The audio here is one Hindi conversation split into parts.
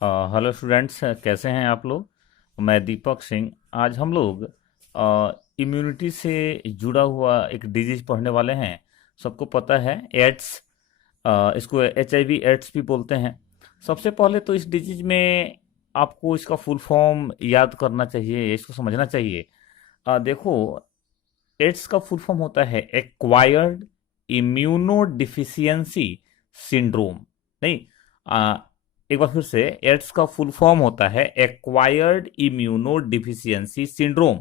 हेलो स्टूडेंट्स, कैसे हैं आप लोग। मैं दीपक सिंह। आज हम लोग इम्यूनिटी से जुड़ा हुआ एक डिजीज पढ़ने वाले हैं। सबको पता है एड्स, इसको HIV एड्स भी बोलते हैं। सबसे पहले तो इस डिजीज में आपको इसका फुल फॉर्म याद करना चाहिए, इसको समझना चाहिए। देखो, एड्स का फुल फॉर्म होता है एक्वायर्ड इम्यूनो डिफिशियंसी सिंड्रोम। नहीं, एक बार फिर से, एड्स का फुल फॉर्म होता है एक्वायर्ड इम्यूनो डिफिशियंसी सिंड्रोम।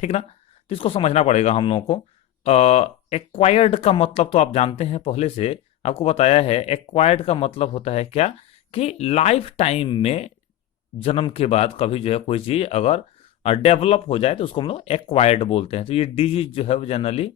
ठीक ना। तो इसको समझना पड़ेगा हम लोगों को। एक्वायर्ड का मतलब तो आप जानते हैं, पहले से आपको बताया है। एक्वायर्ड का मतलब होता है क्या, कि लाइफ टाइम में, जन्म के बाद कभी जो है कोई चीज अगर डेवलप हो जाए तो उसको हम लोग एक्वायर्ड बोलते हैं। तो ये डिजीज जो है वो जनरली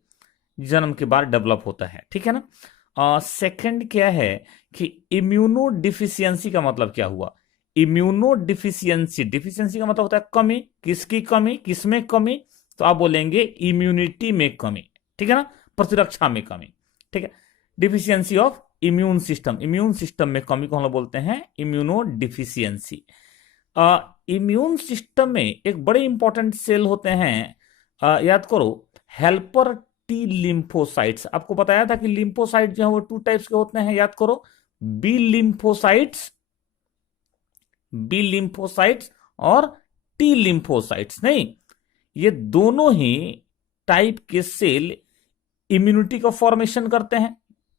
जन्म के बाद डेवलप होता है। ठीक है ना। सेकंड क्या है कि इम्यूनो डिफिशियंसी का मतलब क्या हुआ। इम्यूनो डिफिशियंसी, डिफिशियंसी का मतलब होता है कमी। किसकी कमी, किसमें कमी? तो आप बोलेंगे इम्यूनिटी में कमी। ठीक है ना, प्रतिरक्षा में कमी। ठीक है, deficiency of immune system, immune system में कमी को हम लोग बोलते हैं इम्यूनो डिफिशियंसी। इम्यून सिस्टम में एक बड़े इंपॉर्टेंट सेल होते हैं, याद करो, हेल्पर टी लिम्फोसाइट्स। आपको बताया था कि लिम्फोसाइट जो है वो टू टाइप्स के होते हैं, याद करो। बी लिम्फोसाइट्स, बी लिम्फोसाइट्स और टी लिम्फोसाइट्स। नहीं, ये दोनों ही टाइप के सेल इम्यूनिटी का फॉर्मेशन करते हैं।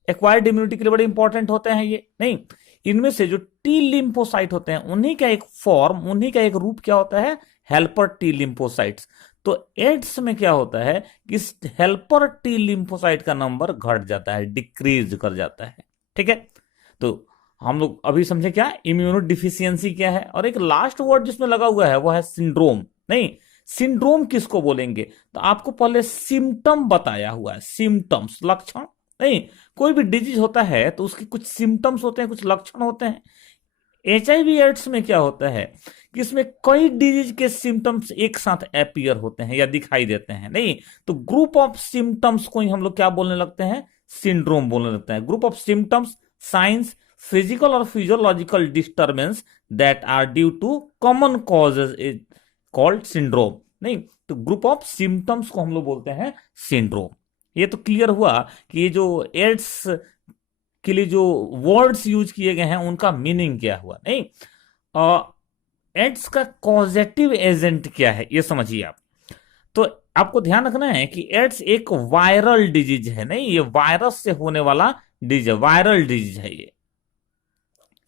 एक्वायर्ड इम्यूनिटी के लिए बड़े इंपॉर्टेंट होते हैं ये। नहीं, इनमें से जो टी लिम्फोसाइट होते हैं उन्हीं का एक फॉर्म, उन्हीं का एक रूप क्या होता है, हेल्पर टी लिम्फोसाइट्स। तो एड्स में क्या होता है कि हेल्पर टी लिम्फोसाइट का नंबर घट जाता है, डिक्रीज कर जाता है। ठीक है, तो हम लोग अभी समझे क्या इम्यूनो डिफिशियंसी क्या है। और एक लास्ट वर्ड जिसमें लगा हुआ है वो है सिंड्रोम। नहीं, सिंड्रोम किसको बोलेंगे? तो आपको पहले सिम्टम बताया हुआ है, सिम्टम्स, लक्षण। नहीं, कोई भी डिजीज होता है तो उसके कुछ सिम्टम्स होते हैं, कुछ लक्षण होते हैं। HIV एड्स में क्या होता है कि इसमें कई डिजीज के सिम्टम्स एक साथ अपीयर होते हैं या दिखाई देते हैं। नहीं, तो ग्रुप ऑफ सिम्टम्स को ही हम लोग क्या बोलने लगते हैं, सिंड्रोम बोलने लगते हैं। Group of symptoms, signs, physical और physiological disturbance that are due to common causes is called syndrome. नहीं, तो ग्रुप ऑफ सिम्टम्स को हम लोग बोलते हैं सिंड्रोम। ये तो क्लियर हुआ कि ये जो एड्स के लिए जो वर्ड्स यूज किए गए हैं उनका मीनिंग क्या हुआ। नहीं, एड्स का कॉजेटिव एजेंट क्या है ये समझिए आप। तो आपको ध्यान रखना है कि एड्स एक वायरल डिजीज है। नहीं, ये वायरस से होने वाला डिजीज है, वायरल डिजीज है ये।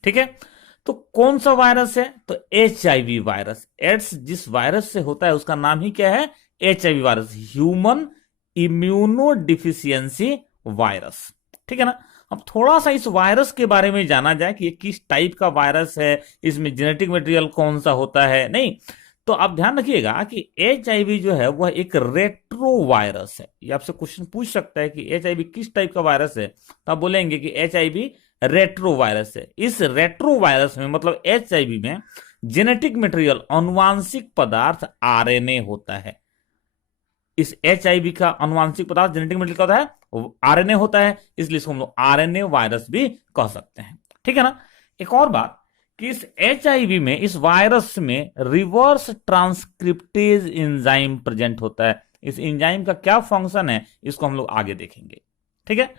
ठीक है, तो कौन सा वायरस है? तो HIV वायरस। एड्स जिस वायरस से होता है उसका नाम ही क्या है, HIV virus, human immuno deficiency virus. ठीक है ना। अब थोड़ा सा इस वायरस के बारे में जाना जाए कि ये किस टाइप का वायरस है, इसमें जेनेटिक मटेरियल कौन सा होता है। नहीं, तो आप ध्यान रखिएगा कि HIV जो है वह एक रेट्रो वायरस है। ये आपसे क्वेश्चन पूछ सकता है कि HIV किस टाइप का वायरस है, तो आप बोलेंगे कि HIV रेट्रो वायरस है। इस रेट्रो वायरस में, मतलब HIV में, जेनेटिक मटेरियल, अनुवांशिक पदार्थ RNA होता है। इस HIV का अनुवांशिक पदार्थ, जेनेटिक मटेरियल क्या होता है, RNA होता है, इसलिए इसको हम लोग RNA वायरस भी कह सकते हैं। ठीक है ना। एक और बात कि इस HIV में, इस वायरस में रिवर्स ट्रांसक्रिप्टेज एंजाइम प्रेजेंट होता है। इस एंजाइम का क्या फंक्शन है इसको हम लोग आगे देखेंगे। ठीक है।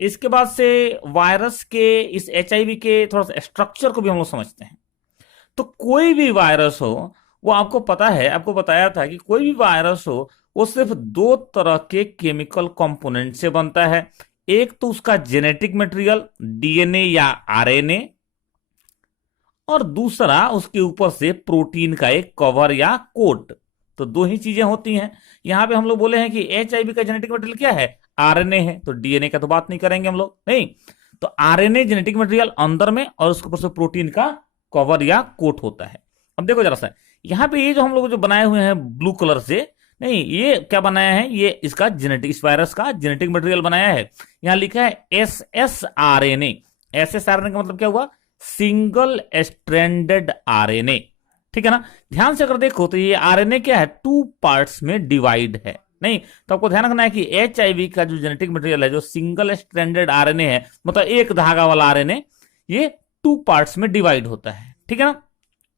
इसके बाद से वायरस के, इस HIV के थोड़ा सा स्ट्रक्चर को भी हम लोग समझते हैं। तो कोई भी वायरस हो, वो आपको पता है, आपको बताया था कि कोई भी वायरस हो वो सिर्फ दो तरह के केमिकल कंपोनेंट से बनता है। एक तो उसका जेनेटिक मटेरियल, DNA या RNA, और दूसरा उसके ऊपर से प्रोटीन का एक कवर या कोट। तो दो ही चीजें होती हैं। यहां पे हम लोग बोले हैं कि HIV का जेनेटिक मटेरियल क्या है, RNA है, तो DNA का तो बात नहीं करेंगे हम लोग। नहीं, तो RNA जेनेटिक मटेरियल अंदर में, और उसके ऊपर से प्रोटीन का कवर या कोट होता है। अब देखो जरा सा, यहाँ पे ये जो हम लोग जो बनाए हुए हैं ब्लू कलर से, नहीं, ये क्या बनाया है, ये इसका जेनेटिक, इस वायरस का जेनेटिक मटेरियल बनाया है। यहां लिखा है SSRNA। SSRNA का मतलब क्या हुआ, सिंगल स्ट्रैंडेड RNA। ठीक है ना। ध्यान से अगर देखो तो ये RNA क्या है, टू पार्ट्स में डिवाइड है। नहीं, तो आपको ध्यान रखना है कि HIV का जो जेनेटिक मटेरियल है, जो सिंगल स्ट्रैंडेड RNA है, मतलब एक धागा वाला RNA, ये टू पार्ट्स में डिवाइड होता है, ठीक है ना।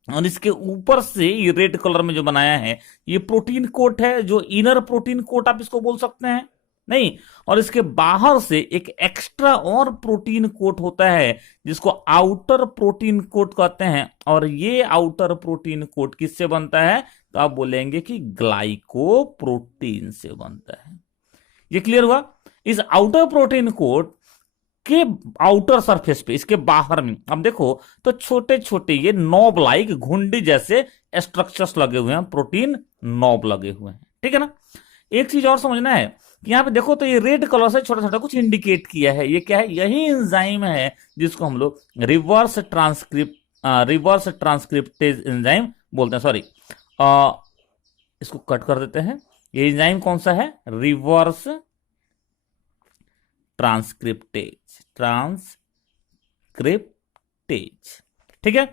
और इसके ऊपर से ये रेड कलर में जो बनाया है ये प्रोटीन कोट है, जो इनर प्रोटीन कोट आप इसको बोल सकते हैं, नहीं। और इसके बाहर से एक एक्स्ट्रा और प्रोटीन कोट होता है जिसको आउटर प्रोटीन कोट कहते हैं। और ये आउटर प्रोटीन कोट किससे बनता है, तो आप बोलेंगे कि ग्लाइकोप्रोटीन से बनता है। ये क्लियर हुआ। इस आउटर प्रोटीन कोट के आउटर सरफेस पे, इसके बाहर में अब देखो तो छोटे छोटे ये नॉब लाइक घुंडी जैसे स्ट्रक्चर्स लगे हुए हैं, प्रोटीन नॉब लगे हुए हैं, ठीक है ना। एक चीज और समझना है कि यहाँ पे देखो तो ये रेड कलर से छोटा छोटा कुछ इंडिकेट किया है, ये क्या है, यही एंजाइम है जिसको हम लोग रिवर्स ट्रांसक्रिप्टेज एंजाइम बोलते हैं। सॉरी, इसको कट कर देते हैं। ये एंजाइम कौन सा है, रिवर्स ट्रांसक्रिप्टेज, ठीक है।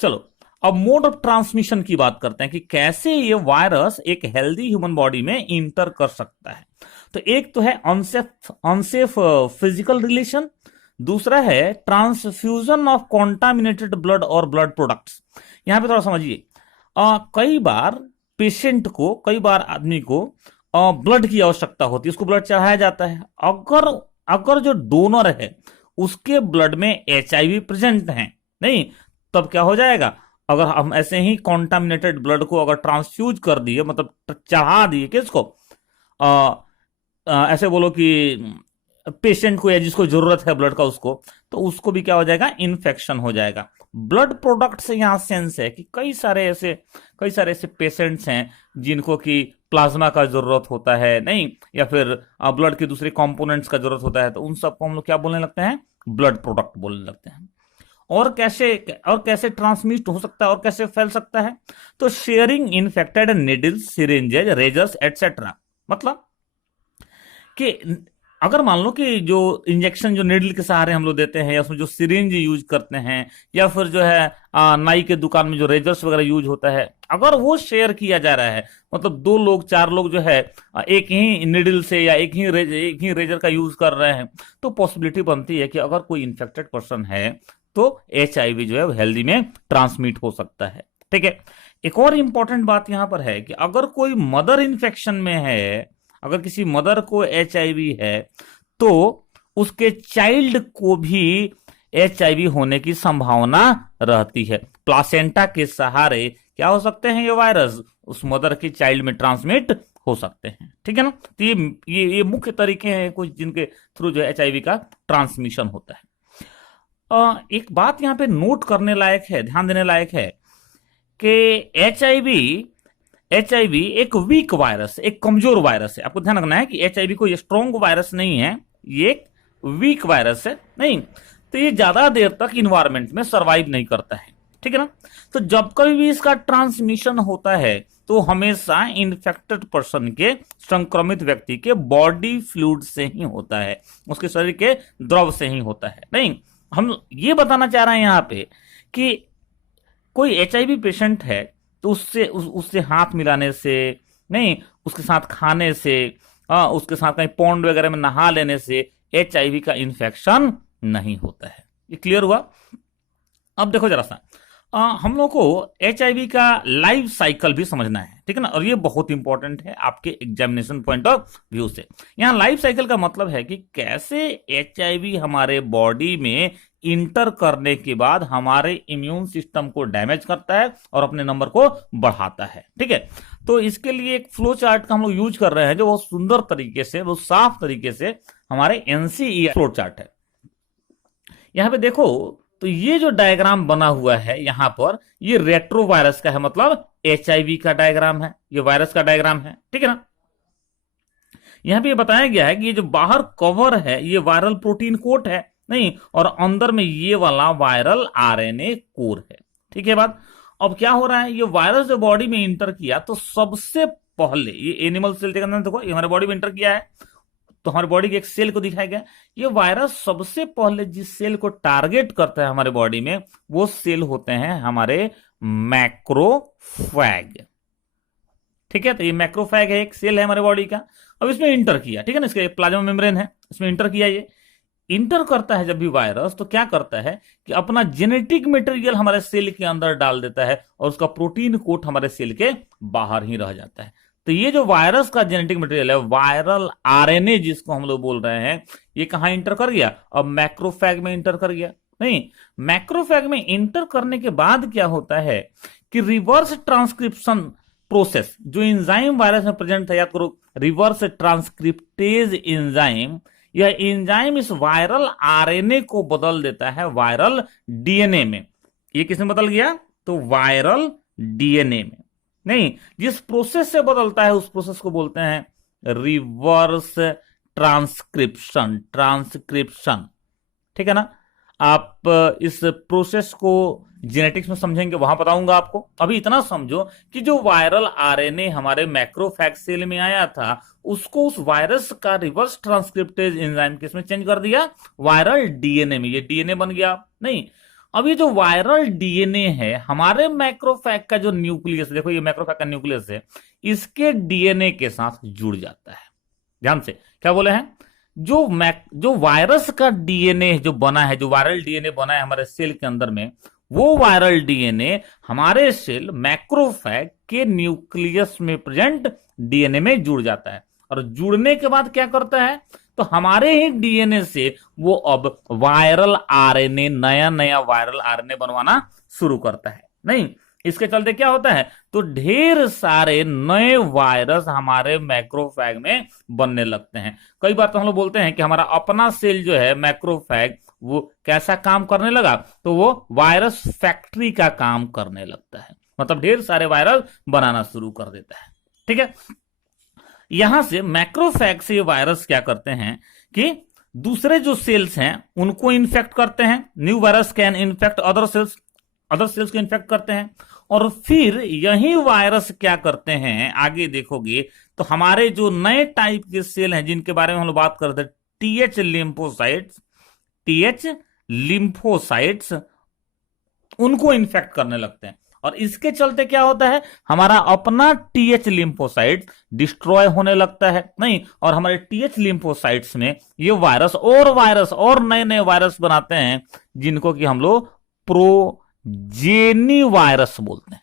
चलो अब मोड ऑफ ट्रांसमिशन की बात करते हैं कि कैसे ये वायरस एक हेल्दी ह्यूमन बॉडी में इंटर कर सकता है। तो एक तो है अनसेफ फिजिकल रिलेशन, दूसरा है ट्रांसफ्यूजन ऑफ कॉन्टामिनेटेड ब्लड और ब्लड प्रोडक्ट्स। यहां पे थोड़ा समझिए, कई बार पेशेंट को, कई बार आदमी को ब्लड की आवश्यकता होती है, उसको ब्लड चढ़ाया जाता है। अगर जो डोनर है उसके ब्लड में HIV प्रेजेंट है, नहीं, तब क्या हो जाएगा, अगर हम ऐसे ही कॉन्टामिनेटेड ब्लड को अगर ट्रांसफ्यूज कर दिए, मतलब चढ़ा दिए किसको, ऐसे बोलो कि पेशेंट को या जिसको जरूरत है ब्लड का उसको, तो उसको भी क्या हो जाएगा, इन्फेक्शन हो जाएगा। ब्लड प्रोडक्ट से यहां सेंस है कि कई सारे ऐसे पेशेंट्स हैं जिनको कि प्लाज्मा का जरूरत होता है, नहीं, या फिर ब्लड के दूसरे कंपोनेंट्स का जरूरत होता है, तो उन सबको हम लोग क्या बोलने लगते हैं, ब्लड प्रोडक्ट बोलने लगते हैं। और कैसे ट्रांसमिट हो सकता है और कैसे फैल सकता है, तो sharing infected needles, syringes, razors etcetera. मतलब कि अगर मान लो कि जो इंजेक्शन जो निडल के सहारे हम लोग देते हैं, या उसमें जो सिरिंज यूज करते हैं, या फिर जो है नाई के दुकान में जो रेजर्स वगैरह यूज होता है, अगर वो शेयर किया जा रहा है, मतलब 2 लोग 4 लोग जो है एक ही निडल से या एक ही रेजर का यूज कर रहे हैं, तो पॉसिबिलिटी बनती है कि अगर कोई इन्फेक्टेड पर्सन है तो HIV जो है हेल्दी में ट्रांसमिट हो सकता है, ठीक है। एक और इंपॉर्टेंट बात यहां पर है कि अगर कोई मदर इन्फेक्शन में है, अगर किसी मदर को HIV है, तो उसके चाइल्ड को भी HIV होने की संभावना रहती है। प्लासेंटा के सहारे क्या हो सकते हैं, ये वायरस उस मदर के चाइल्ड में ट्रांसमिट हो सकते हैं, ठीक है ना। तो ये मुख्य तरीके हैं कुछ जिनके थ्रू जो HIV का ट्रांसमिशन होता है। एक बात यहां पे नोट करने लायक है, ध्यान देने लायक है कि HIV एक वीक वायरस, एक कमजोर वायरस है। आपको ध्यान रखना है कि HIV कोई स्ट्रॉन्ग वायरस नहीं है, ये एक वीक वायरस है, नहीं, तो ये ज्यादा देर तक इन्वायरमेंट में सरवाइव नहीं करता है, ठीक है ना। तो जब कभी भी इसका ट्रांसमिशन होता है तो हमेशा इन्फेक्टेड पर्सन के, संक्रमित व्यक्ति के बॉडी फ्लूइड से ही होता है, उसके शरीर के द्रव से ही होता है, नहीं। हम ये बताना चाह रहे हैं यहां पे कि कोई HIV पेशेंट है तो उससे हाथ मिलाने से, नहीं, उसके साथ खाने से, उसके साथ कहीं पौंड वगैरह में नहा लेने से HIV का इन्फेक्शन नहीं होता है। ये क्लियर हुआ। अब देखो जरा सा, हम लोग को HIV का लाइफ साइकिल भी समझना है, ठीक है ना, और ये बहुत इंपॉर्टेंट है आपके एग्जामिनेशन पॉइंट ऑफ व्यू से। यहां लाइफ साइकिल का मतलब है कि कैसे HIV हमारे बॉडी में इंटर करने के बाद हमारे इम्यून सिस्टम को डैमेज करता है और अपने नंबर को बढ़ाता है, ठीक है। तो इसके लिए एक फ्लो चार्ट का हम लोग यूज कर रहे हैं जो बहुत सुंदर तरीके से, बहुत साफ तरीके से हमारे NCE फ्लो चार्ट है। यहां पे देखो तो ये जो डायग्राम बना हुआ है यहां पर, ये रेट्रो वायरस का है, मतलब HIV का डायग्राम है, ये वायरस का डायग्राम है, ठीक है ना। यहां पे ये बताया गया है कि ये जो बाहर कवर है ये वायरल प्रोटीन कोट है, नहीं, और अंदर में ये वाला वायरल RNA कोर है, ठीक है बात। अब क्या हो रहा है, ये वायरस जो बॉडी में इंटर किया तो सबसे पहले ये एनिमल सेल के अंदर देखो, ये हमारे बॉडी में इंटर किया है, तो हमारे बॉडी के एक सेल को दिखाया गया। ये वायरस सबसे पहले जिस सेल को टारगेट करता है हमारे बॉडी में, वो सेल होते हैं हमारे मैक्रोफैग, ठीक है। तो ये मैक्रोफैग है, एक सेल है हमारे बॉडी का। अब इसमें इंटर किया, ठीक है ना, इसके प्लाज्मा मेम्ब्रेन है, इसमें इंटर किया ये। इंटर करता है जब भी वायरस, तो क्या करता है कि अपना जेनेटिक मटेरियल हमारे सेल के अंदर डाल देता है और उसका प्रोटीन कोट हमारे सेल के बाहर ही रह जाता है। तो ये जो वायरस का जेनेटिक मटेरियल है, वायरल आरएनए जिसको हम लोग बोल रहे हैं, ये कहां इंटर कर गया? अब मैक्रोफैग में इंटर कर गया। नहीं, मैक्रोफैग में इंटर करने के बाद क्या होता है कि रिवर्स ट्रांसक्रिप्शन प्रोसेस जो एंजाइम वायरस में प्रेजेंट है, याद करो, रिवर्स ट्रांसक्रिप्टेज एंजाइम, यह एंजाइम इस वायरल आरएनए को बदल देता है वायरल डीएनए में। ये किसमें बदल गया? तो वायरल डीएनए में। नहीं, जिस प्रोसेस से बदलता है उस प्रोसेस को बोलते हैं रिवर्स ट्रांसक्रिप्शन। ट्रांसक्रिप्शन, ठीक है ना? आप इस प्रोसेस को जेनेटिक्स में समझेंगे, वहां बताऊंगा आपको। अभी इतना समझो कि जो वायरल आरएनए हमारे मैक्रोफैग सेल में आया था, उसको उस वायरस का रिवर्स ट्रांसक्रिप्टेज एंजाइम किसमें चेंज कर दिया? वायरल डीएनए में। ये डीएनए बन गया। नहीं, अब ये जो वायरल डीएनए है हमारे मैक्रोफैग का जो न्यूक्लियस, देखो ये मैक्रोफैग का न्यूक्लियस है, इसके डीएनए के साथ जुड़ जाता है। ध्यान से, क्या बोले हैं? जो वायरस का डीएनए जो बना है, जो वायरल डीएनए बना है हमारे सेल के अंदर में, वो वायरल डीएनए हमारे सेल मैक्रोफैग के न्यूक्लियस में प्रेजेंट डीएनए में जुड़ जाता है। और जुड़ने के बाद क्या करता है? तो हमारे ही डीएनए से वो अब वायरल आरएनए, नया नया वायरल आरएनए बनवाना शुरू करता है। नहीं, इसके चलते क्या होता है? तो ढेर सारे नए वायरस हमारे मैक्रोफैग में बनने लगते हैं। कई बार तो हम लोग बोलते हैं कि हमारा अपना सेल जो है मैक्रोफैग, वो कैसा काम करने लगा? तो वो वायरस फैक्ट्री का काम करने लगता है, मतलब ढेर सारे वायरस बनाना शुरू कर देता है। ठीक है, यहां से मैक्रोफैग से ये वायरस क्या करते हैं कि दूसरे जो सेल्स हैं उनको इन्फेक्ट करते हैं। New virus can infect other sales को इन्फेक्ट करते हैं। और फिर यही वायरस क्या करते हैं, आगे देखोगे तो हमारे जो नए टाइप के सेल हैं जिनके बारे में हम लोग बात करते हैं, टीएच लिम्फोसाइट्स, उनको इन्फेक्ट करने लगते हैं। और इसके चलते क्या होता है? हमारा अपना टीएच लिम्फोसाइट डिस्ट्रॉय होने लगता है। नहीं, और हमारे टीएच लिम्फोसाइट्स में ये वायरस और नए नए वायरस बनाते हैं, जिनको कि हम लोग प्रोजेनी वायरस बोलते हैं।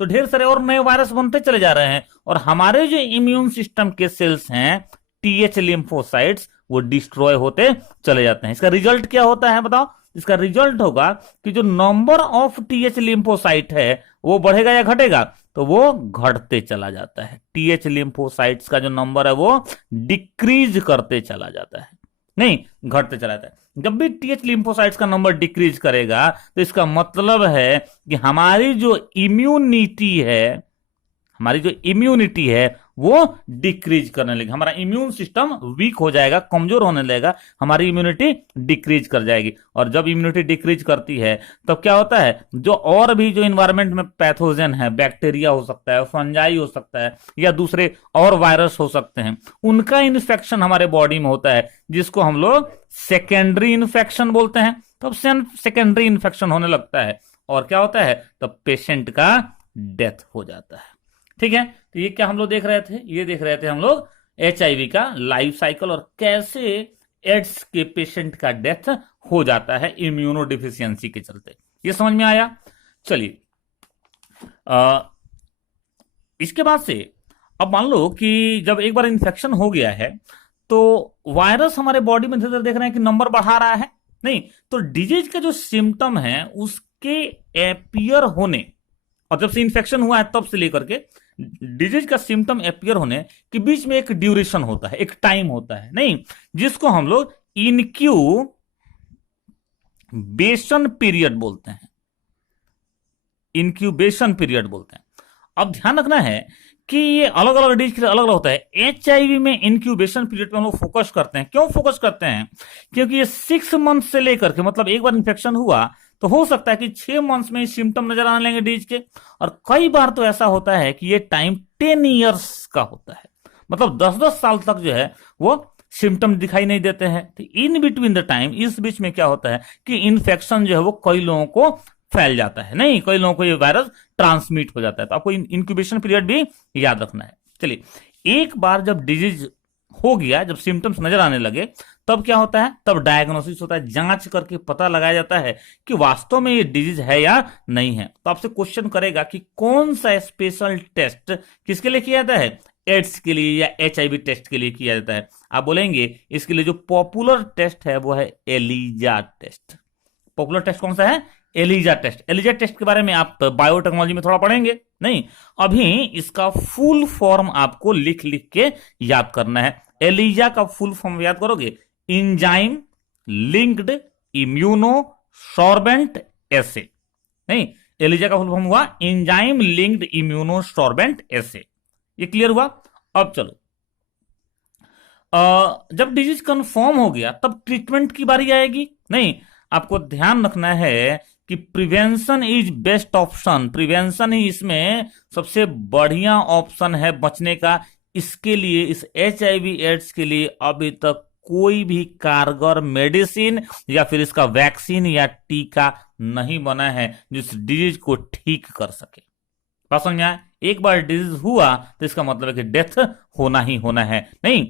तो ढेर सारे और नए वायरस बनते चले जा रहे हैं, और हमारे जो इम्यून सिस्टम के सेल्स हैं टीएच लिम्फोसाइट्स, वो डिस्ट्रॉय होते चले जाते हैं। इसका रिजल्ट क्या होता है बताओ? इसका रिजल्ट होगा कि जो नंबर ऑफ टीएच लिम्फोसाइट है वो बढ़ेगा या घटेगा? तो वो घटते चला जाता है। टीएच लिम्फोसाइट्स का जो नंबर है वो डिक्रीज करते चला जाता है, नहीं घटते चला जाता है। जब भी टीएच लिम्फोसाइट्स का नंबर डिक्रीज करेगा तो इसका मतलब है कि हमारी जो इम्यूनिटी है वो डिक्रीज करने लगेगी। हमारा इम्यून सिस्टम वीक हो जाएगा, कमजोर होने लगेगा, हमारी इम्यूनिटी डिक्रीज कर जाएगी। और जब इम्यूनिटी डिक्रीज करती है तब क्या होता है? जो और भी जो इन्वायरमेंट में पैथोजन है, बैक्टीरिया हो सकता है, फंजाई हो सकता है, या दूसरे और वायरस हो सकते हैं, उनका इन्फेक्शन हमारे बॉडी में होता है, जिसको हम लोग सेकेंडरी इन्फेक्शन बोलते हैं। तब सेकेंडरी इन्फेक्शन होने लगता है और क्या होता है? तब पेशेंट का डेथ हो जाता है। ठीक है, तो ये क्या हम लोग देख रहे थे? ये देख रहे थे हम लोग एचआईवी का लाइफ साइकिल और कैसे एड्स के पेशेंट का डेथ हो जाता है इम्यूनो डिफिशियंसी के चलते। ये समझ में आया? चलिए, इसके बाद से अब मान लो कि जब एक बार इन्फेक्शन हो गया है तो वायरस हमारे बॉडी में धीरे-धीरे देख रहे हैं कि नंबर बढ़ा रहा है। नहीं, तो डिजीज का जो सिम्टम है उसके एपियर होने, और जब से इन्फेक्शन हुआ है तब से लेकर के डिजीज का सिम्टम एपियर होने के बीच में एक ड्यूरेशन होता है, एक टाइम होता है, नहीं, जिसको हम लोग इंक्यूबेशन पीरियड बोलते हैं। अब ध्यान रखना है कि ये अलग अलग डिजीज के लिए अलग अलग होता है। एचआईवी में इंक्यूबेशन पीरियड पे हम लोग फोकस करते हैं। क्यों फोकस करते हैं? क्योंकि ये 6 मंथ से लेकर के, मतलब एक बार इन्फेक्शन हुआ तो हो सकता है कि 6 मंथ्स में सिम्टम नजर आने लगेंगे डिजीज के, और कई बार तो ऐसा होता है कि ये टाइम 10 ईयर्स का होता है, मतलब 10-10 साल तक जो है वो सिम्टम दिखाई नहीं देते हैं। तो इन बिटवीन द टाइम, इस बीच में क्या होता है कि इन्फेक्शन जो है वो कई लोगों को फैल जाता है, नहीं कई लोगों को ये वायरस ट्रांसमिट हो जाता है। तो आपको इंक्यूबेशन पीरियड भी याद रखना है। चलिए, एक बार जब डिजीज हो गया, जब सिम्टम्स नजर आने लगे, तब क्या होता है, तब डायग्नोसिस होता है, जांच करके पता लगाया जाता है कि वास्तव में ये डिजीज है या नहीं है। तो आपसे क्वेश्चन करेगा कि कौन सा स्पेशल टेस्ट किसके लिए किया जाता है, एड्स के लिए या एचआईवी टेस्ट के लिए किया जाता है। आप बोलेंगे इसके लिए जो पॉपुलर टेस्ट है वो है एलिजा टेस्ट। पॉपुलर टेस्ट कौन सा है, एलिजा टेस्ट। एलिजा टेस्ट के बारे में आप बायोटेक्नोलॉजी में थोड़ा पढ़ेंगे, नहीं अभी इसका फुल फॉर्म आपको लिख लिख के याद करना है। एलिजा का फुल फॉर्म याद करोगे, इंजाइम लिंक्ड इम्यूनो सॉर्बेंट एसे। नहीं, एलिजा का फुल फॉर्म हुआ इंजाइम लिंक्ड इम्यूनो सॉर्बेंट एसे। ये क्लियर हुआ। अब चलो, जब डिजीज कंफर्म हो गया तब ट्रीटमेंट की बारी आएगी। नहीं, आपको ध्यान रखना है कि prevention is best option. Prevention ही इसमें सबसे बढ़िया ऑप्शन है बचने का। इसके लिए, इस एचआईवी एड्स के लिए अभी तक कोई भी कारगर मेडिसिन या फिर इसका वैक्सीन या टीका नहीं बना है जो इस डिजीज को ठीक कर सके। बात समझ में आया? एक बार डिजीज हुआ तो इसका मतलब है कि डेथ होना ही होना है। नहीं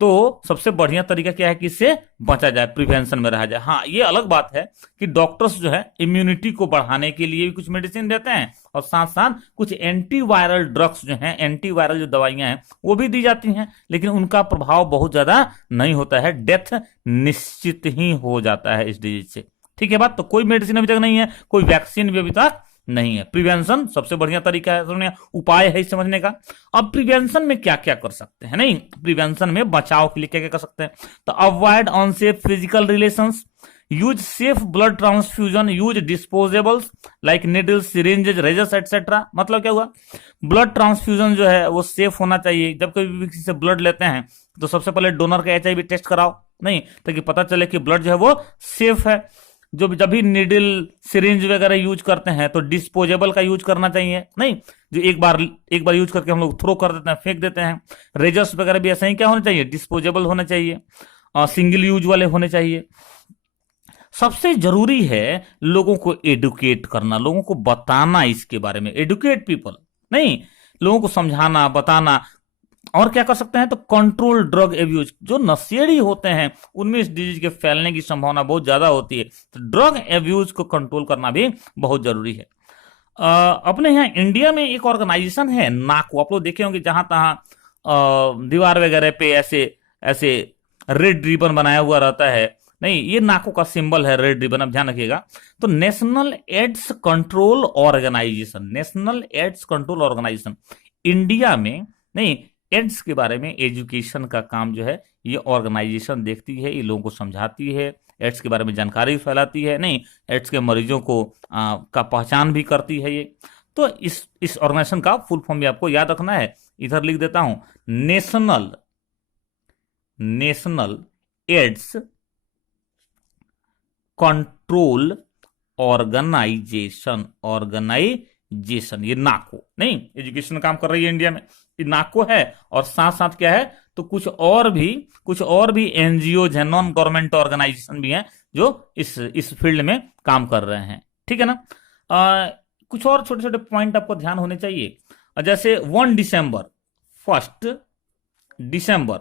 तो सबसे बढ़िया तरीका क्या है कि इससे बचा जाए, प्रिवेंशन में रहा जाए। हाँ, ये अलग बात है कि डॉक्टर्स जो है इम्यूनिटी को बढ़ाने के लिए भी कुछ मेडिसिन देते हैं और साथ साथ कुछ एंटीवायरल ड्रग्स जो हैं, एंटीवायरल जो दवाइयां हैं वो भी दी जाती हैं, लेकिन उनका प्रभाव बहुत ज्यादा नहीं होता है। डेथ निश्चित ही हो जाता है इस डिजीज से। ठीक है बात। तो कोई मेडिसिन अभी तक नहीं है, कोई वैक्सीन भी अभी तक नहीं है। प्रिवेंशन सबसे बढ़िया तरीका है, सुनिए उपाय है इस समझने का। अब प्रिवेंशन में क्या क्या कर सकते हैं, नहीं प्रिवेंशन में बचाव के लिए क्या क्या कर सकते हैं, तो avoid unsafe physical relations, use safe blood transfusion, use disposables like needles, syringes, razors etcetera. मतलब क्या हुआ, ब्लड ट्रांसफ्यूजन जो है वो सेफ होना चाहिए। जब कभी भी किसी से ब्लड लेते हैं तो सबसे पहले डोनर का एचआईवी टेस्ट कराओ, नहीं ताकि पता चले कि ब्लड जो है वो सेफ है। जो जब भी निडल सिरिंज वगैरह यूज करते हैं तो डिस्पोजेबल का यूज करना चाहिए, नहीं जो एक बार यूज करके हम लोग थ्रो कर देते हैं, फेंक देते हैं। रेजर्स वगैरह भी ऐसा ही क्या होना चाहिए, डिस्पोजेबल होना चाहिए, सिंगल यूज वाले होने चाहिए। सबसे जरूरी है लोगों को एडुकेट करना, लोगों को बताना इसके बारे में, एडुकेट पीपल, नहीं लोगों को समझाना बताना। और क्या कर सकते हैं, तो कंट्रोल ड्रग एब्यूज। जो नशेड़ी होते हैं उनमें इस डिजीज के फैलने की संभावना बहुत ज्यादा होती है, तो ड्रग एब्यूज को कंट्रोल करना भी बहुत जरूरी है। अपने यहाँ इंडिया में एक ऑर्गेनाइजेशन है नाको, आप लोग देखे होंगे जहां तहां दीवार वगैरह पे ऐसे ऐसे रेड रिबन बनाया हुआ रहता है। नहीं, ये नाको का सिंबल है रेड रिबन, अब ध्यान रखिएगा। तो national AIDS control organisation, national AIDS control organisation India में, नहीं एड्स के बारे में एजुकेशन का काम जो है ये ऑर्गेनाइजेशन देखती है, ये लोगों को समझाती है, एड्स के बारे में जानकारी फैलाती है, नहीं एड्स के मरीजों को का पहचान भी करती है ये। तो इस ऑर्गेनाइजेशन का फुल फॉर्म भी आपको याद रखना है, इधर लिख देता हूं, नेशनल एड्स कंट्रोल ऑर्गेनाइजेशन, ये नाको, नहीं एजुकेशन काम कर रही है इंडिया में, नाको है। और साथ साथ क्या है, तो कुछ और भी एनजीओ है, नॉन गवर्नमेंट ऑर्गेनाइजेशन भी हैं जो इस फील्ड में काम कर रहे हैं। ठीक है ना। कुछ और छोटे छोटे पॉइंट आपको ध्यान होने चाहिए, जैसे 1 दिसंबर, 1 दिसंबर,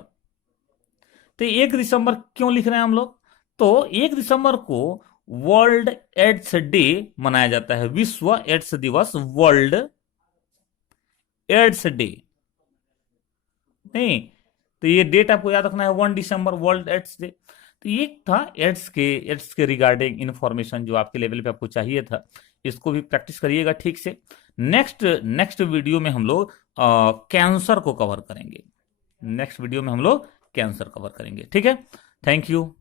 तो 1 दिसंबर क्यों लिख रहे हैं हम लोग, तो 1 दिसंबर को वर्ल्ड एड्स डे मनाया जाता है, विश्व एड्स दिवस, वर्ल्ड एड्स डे। नहीं तो ये डेट आपको याद रखना है, 1 दिसंबर वर्ल्ड एड्स डे। तो ये था एड्स के रिगार्डिंग इंफॉर्मेशन जो आपके लेवल पे आपको चाहिए था, इसको भी प्रैक्टिस करिएगा ठीक से। नेक्स्ट वीडियो में हम लोग कैंसर को कवर करेंगे, ठीक है। Thank you.